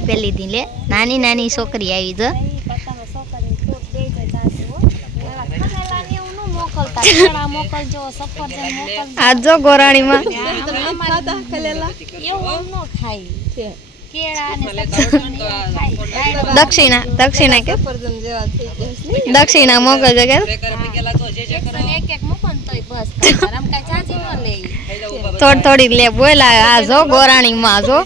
પેલી દી લે નાની નાની છોકરી આવી જો આ જો ગોરાણીમાં દક્ષિણા કે દક્ષિણા મોકલજો કે થોડી થોડી લે બોલા આ જો ગોરાણી માં જો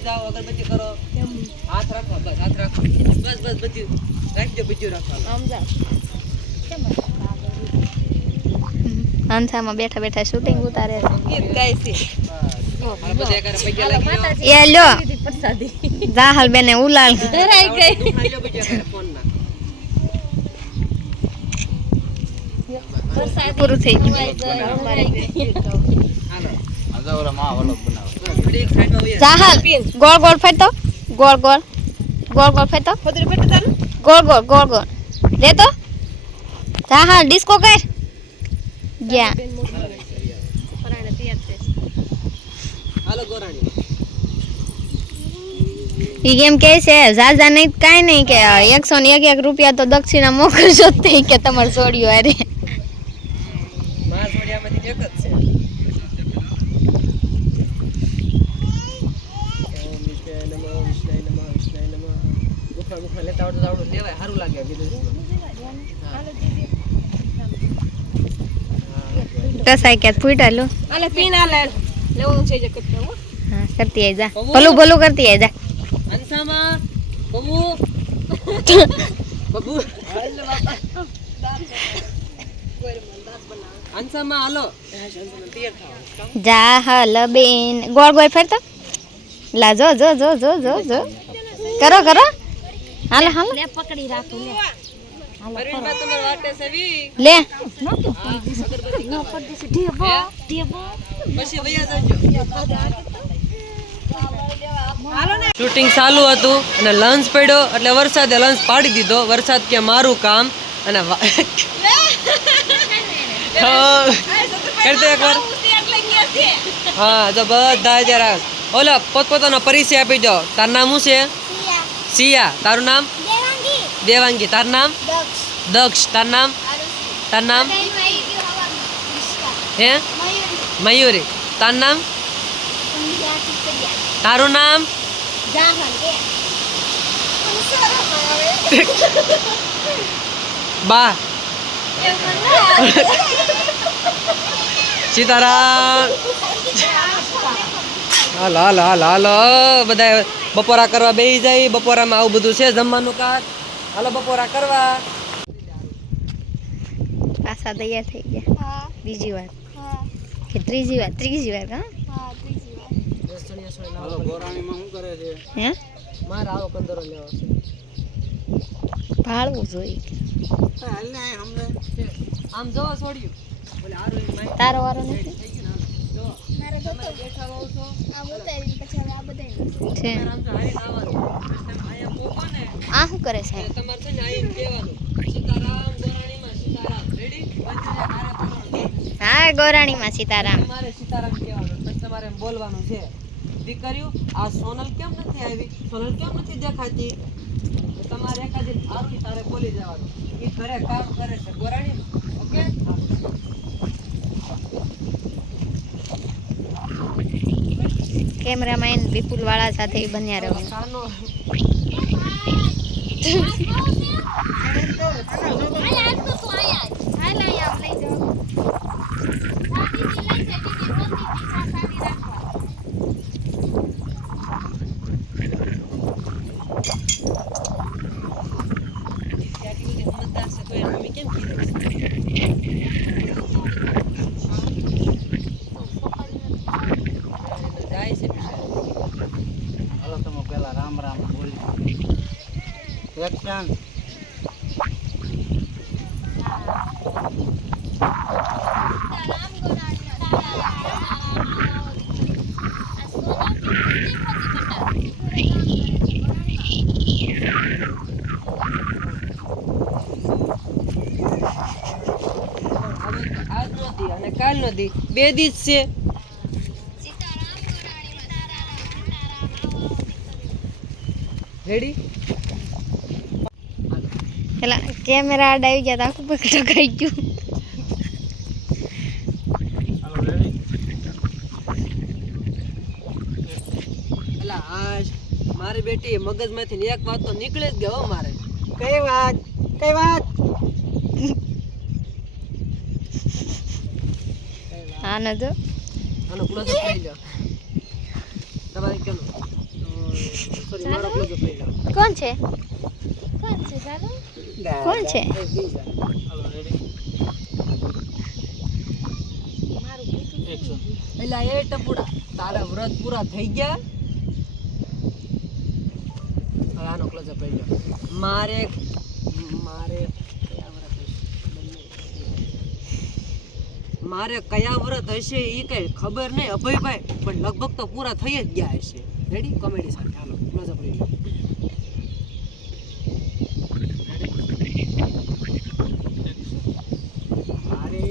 અંસામાં બેઠા બેઠા શૂટિંગ ઉતારે એ લ્યો જાહલ બેને ઉલાલ પૂરું થઈ જાહલ ગોળ ગોળ ફેરતો ગોળ ગોળ ગોળ ગોળ ફેરતો ગોળ ગોળ ગોળ ગોળ લે તો જાહલ ડિસ્કો કર ગયા ઈ કેમ કે છે જાજા નહીં કાઈ નહીં કે 101 રૂપિયા તો દક્ષિણા મોકલજો તે કે તમાર છોડ્યો અરે માર છોડ્યામાંથી એક જ છે મુખા લેતા આવડો લેવાય સારું લાગે કીધું કસાય કે ફૂટા લો આલે પીન આલે લેવું છે જે કરતો હા કરતી આઈ જા ભલું ભલું કરતી આઈ જા અંસામાં બબુ બબુ હાલો બાપા અંસામાં હાલો જા હલ બેન ગોળ ગોળ ફેરતો લા જો જો જો જો જો જો કરો કરો હાલો હાલો લે પકડી રાખો લે અરવિંદબા તમાર વાટે સેવી લે નો પર દેસે ઢેબો ઢેબો પછી વયા જાજો હાલો ને શૂટિંગ ચાલુ હતું અને લંચ પડ્યો એટલે વરસાદે લંચ પાડી દીધો વરસાદ કે મારું કામ અને કરતો એકવાર હા તો બધા જરા ઓલા પોતપોતાનો પરિચય આપી દો તારું નામ શું છે સિયા તારું નામ દેવાંગી તારું નામ દક્ષ તારું નામ હે મયુરી તારું નામ તારું નામ બા સીતારામ હાલો હાલો હાલો હાલો બધા બપોરા કરવા બેસી જાય બપોરામાં આવું બધું છે જમવાનું કાટ હાલો બપોરા કરવા પાછા તૈયાર થઈ ગયા બીજી વાર કે ત્રીજી વાર હા હાલો ગોરાણીમાં શું કરે છે હે માર આવો 15 લેવો છે ભાળવું જોઈએ હાલ ને હમણે આમ જો છોડ્યું બોલે આરો તારો વારો નથી જો મારે તો બેઠા રહો છો આ ઉતારી પછી આ બધાય છે આમ તો હારી આવવાનું આયા પોકો ને આ શું કરે છે તમાર છે ને આઈ કહેવાનું સીતારામ ગોરાણીમાં સીતારામ રેડી હા ગોરાણીમાં સીતારામ તમારે સીતારામ કહેવાનું પછી તમારે બોલવાનું છે દીકરીઓ આ સોનલ કેમ નથી આવી સોનલ કેમ નથી દેખાતી તમારે એકાદી આરતી તારે બોલી જવાનું ઈ ઘરે કામ કરે છે ગોરાણી ઓકે કેમેરામેન વિપુલ વાળા સાથે બન્યા રહો રામ રામ બોલ એક્શન અને કાલ નદી બે દિવસ છે રેડી પેલા કેમેરા આડ આવી ગયા તો આખું પકડો ખાઈ ગયું. એટલે આ મારી બેટી મગજમાંથી એક વાત તો નીકળે જ ગયો મારે. કઈ વાત કઈ વાત? આનો જો આનો ક્લોઝઅપ લઈ લો તમારે કેમ સોરી મારો ક્લોઝઅપ લઈ લો. કોણ છે? કોણ છે? એટલે એ ટપુડા તારા વ્રત પૂરા થઈ ગયા. હવે આનો ક્લોઝઅપ લઈ લો. મારે કયા વ્રત હશે એ કઈ ખબર નહીં અભયભાઈ, પણ લગભગ તો પૂરા થઈ જ ગયા હશે. રેડી કોમેડી સાથે હાલો ક્લોઝઅપ લઈ લો. અરે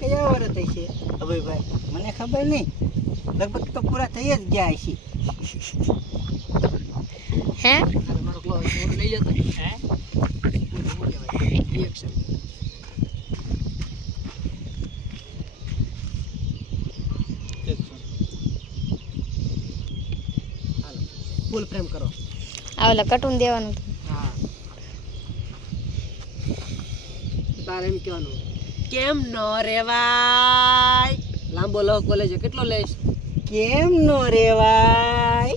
કયા વરત હશે અભયભાઈ? મને ખબર નહીં, લગભગ તો પૂરા થઈ જ ગયા હશે. હે અરે મારો ક્લોઝઅપ લઈ લો તો હે રિએક્શન ફૂલ ફ્રેમ કરો. આ ઓલા કટુન દેવાનું. હા તારે એમ કહેવાનું કેમ ન રેવાય. લાંબો લવ કોલેજ કેટલો લઈશ? કેમ નો રેવાય?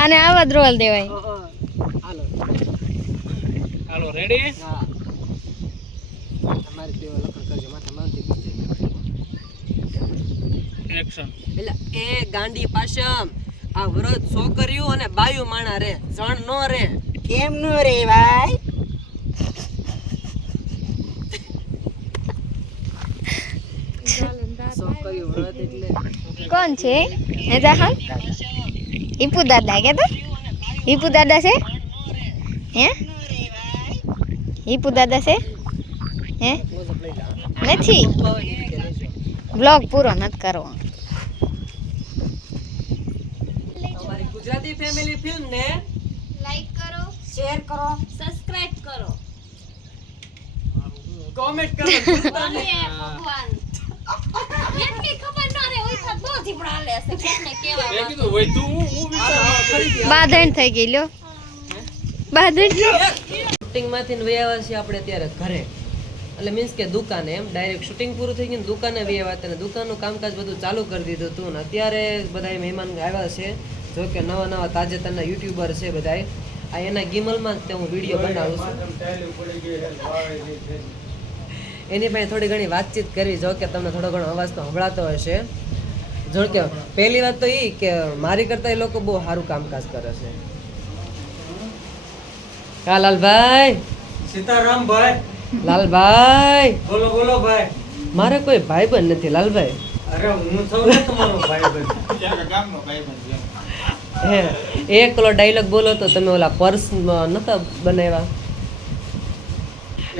આને આવા જ રોલ દેવાય. હાલો હાલો રેડી હા તમારી દેવા લખણ કરજો માથા માંગતી બીજે. એક્શન એટલે એ ગાંડી પાછમ આ વ્રત છોકરીઓ અને બાયુ માણા રે જણ નો રે. કેમ નો રેવાય? છોકરીઓ વ્રત એટલે કોણ છે? એ જા હા ઈપુ દાદા કે તો ઈપુ દાદા છે? હે ઈપુ દાદા છે? હે ક્લોઝઅપ લઈ લો. નથી. બ્લોગ પૂરો નથી કરવો. અમારી ગુજરાતી ફેમિલી ફિલ્મ ને લાઈક કરો, શેર કરો, સબસ્ક્રાઇબ કરો. કોમેન્ટ કરો. ભગવાન એટલી ખબર ન રે હોય તો દોથી પણ આલે છે કોને કેવા એ કીધું હોય તું હું બાધણ થઈ ગઈ લ્યો. બાધણ શૂટિંગ માંથી વયા છીએ આપણે અત્યારે ઘરે, એટલે મીન્સ કે દુકાને એમ ડાયરેક્ટ શૂટિંગ પૂરું થઈ ગયું દુકાને વયા હતા ને દુકાનનું કામકાજ બધું ચાલુ કરી દીધું હતું ને અત્યારે બધા મહેમાન આવ્યા છે. જો કે નવા નવા તાજેતરના યુટ્યુબર છે બધાય. આ એના ગિમલમાં જ તે હું વિડીયો બનાવું છું. એની પાસે થોડી ઘણી વાતચીત કરી. જો કે તમને થોડો ઘણો અવાજ તો સંભળાતો હશે. જો કે પહેલી વાત તો એ કે મારી કરતા એ લોકો બહુ સારું કામકાજ કરે છે. કા લાલભાઈ? સીતારામ ભાઈ. લાલભાઈ બોલો બોલો ભાઈ. મારે કોઈ ભાઈબંધ નથી લાલભાઈ. અરે હું છું ને તમારો ભાઈબંધ. ક્યાં ગામનો ભાઈબંધ છે? હે એક પેલો ડાયલોગ બોલો તો તમે ઓલા પર્સ નતા બનાવ્યા.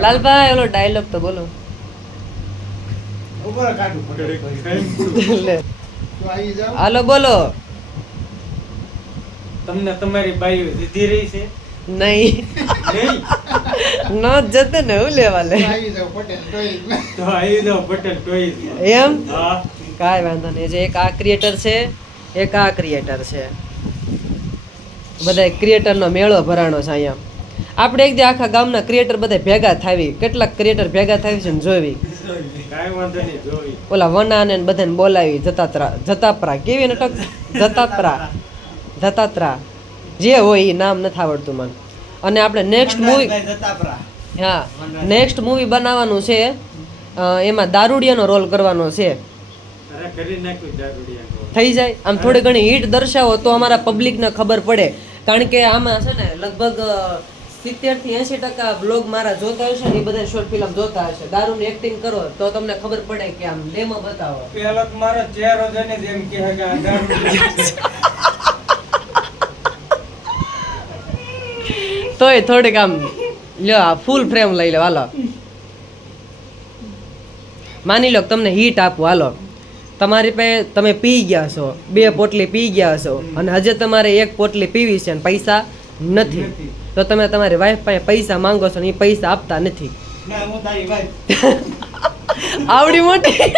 લાલભાઈ ઓલો ડાયલોગ તો બોલો. ઉપર કાઢું લે. હાલો બોલો. તમને તમારી બાઈ દીધી રહી છે? નહીં નહીં ન જતે ને હું લેવા લે તો આવી જાઓ પટેલ ટોઈઝ. એમ હા કાંઈ વાંધો નહીં. જે એક આ ક્રિએટર છે એક આ ક્રિએટર છે. બધા ક્રિએટરનો મેળો ભરાણો છે અહીંયા. આપણે એક દી આખા ગામના ક્રિએટર બધા ભેગા થાવી. કેટલાક ક્રિએટર ભેગા થાવી છે ને જોવી. કાંઈ વાંધો નહીં જોઈ. ઓલા વનાને ને બધાને બોલાવી. જતાપરા કેવી નાટક જતાત્રા જે હોય એ નામ નથી આવડતું મને. અને આપણે નેક્સ્ટ મૂવી હા નેક્સ્ટ મૂવી બનાવવાનું છે. એમાં દારૂડિયાનો રોલ કરવાનો છે. અરે કરી નાખ્યું દારૂડિયા. થઈ જાય આમ થોડી ઘણી હિટ દર્શાવો તો અમારા પબ્લિકને ખબર પડે. કારણ કે આમાં છે ને લગભગ 70 થી 80% બ્લોગ મારા જોતા હશે ને એ બધા શોર્ટ ફિલ્મ જોતા હશે. દારૂની એક્ટિંગ કરો તો તમને ખબર પડે કે આમ ડેમો બતાવો. પેલા તો મારો ચહેરો જોઈને જ એમ કહે કે આ દારૂડિયા. તોય થોડીક આમ લ્યો આ ફૂલ ફ્રેમ લઈ લો હાલો. માની લો કે તમને હિટ આપું હાલો તમારી પાસે તમે પી ગયા છો 2 પોટલી પી ગયા છો અને હજે તમારે 1 પોટલી પીવી છે અને પૈસા નથી તો તમે તમારી વાઈફ પાસે પૈસા માંગો છો ને એ પૈસા આપતા નથી ના હું તારી ભાઈ આવડી મોટી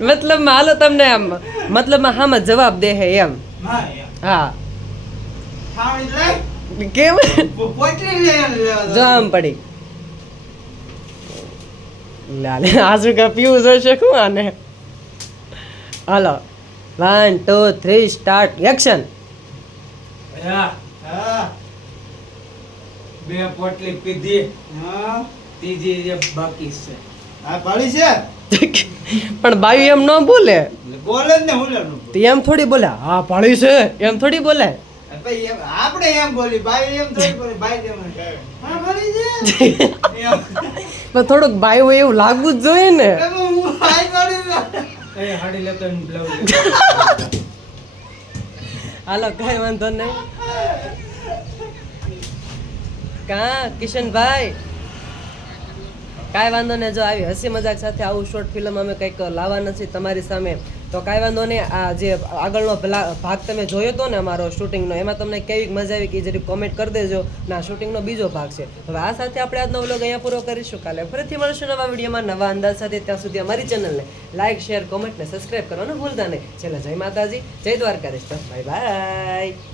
મતલબમાં હાલો તમને આમ મતલબમાં હામાં જવાબ દે હે એમ હા યાર હા ખાવણી લઈ કેમ પોટલી લઈ જો આમ પડી લાલે આજુ કા પીવું જોઈશે શું આને હાલો 1 2 3 સ્ટાર્ટ એક્શન હા હા 2 પોટલી પીધી હા ત્રીજી જે બાકી છે આ પાડી છે પણ બાયું એમ ન બોલે બોલે જ ને હુલેનું તો એમ થોડી બોલે હા પાળી છે એમ થોડી બોલે ભાઈ આપણે એમ બોલી ભાઈ એમ થોડી બોલી ભાઈ તેમ હા પાડી છે એમ પણ થોડુંક બાયું હોય એવું લાગવું જ જોઈએ ને હું ભાઈ પાડી છે એ હાડી લેતો ને બ્લાઉઝ હાલો કઈ વાંધો નહીં કા કિશનભાઈ કાંઈ વાંધો નહીં જો આવી હસી મજાક સાથે આવું શોર્ટ ફિલ્મ અમે કંઈક લાવવાના છીએ તમારી સામે તો કાંઈ વાંધો નહીં આ જે આગળનો ભાગ તમે જોયો હતો ને અમારો શૂટિંગનો એમાં તમને કેવી મજા આવી કે જરી કોમેન્ટ કરી દેજો ના શૂટિંગનો બીજો ભાગ છે હવે આ સાથે આપણે આજનો વ્લોગ અહીંયા પૂરો કરીશું કાલે ફરીથી મળશું નવા વિડીયોમાં નવા અંદાજ સાથે ત્યાં સુધી અમારી ચેનલને લાઇક શેર કોમેન્ટ ને સબસ્ક્રાઈબ કરવાનું ભૂલતા નહીં ચલો જય માતાજી જય દ્વારકાધીશ બાય બાય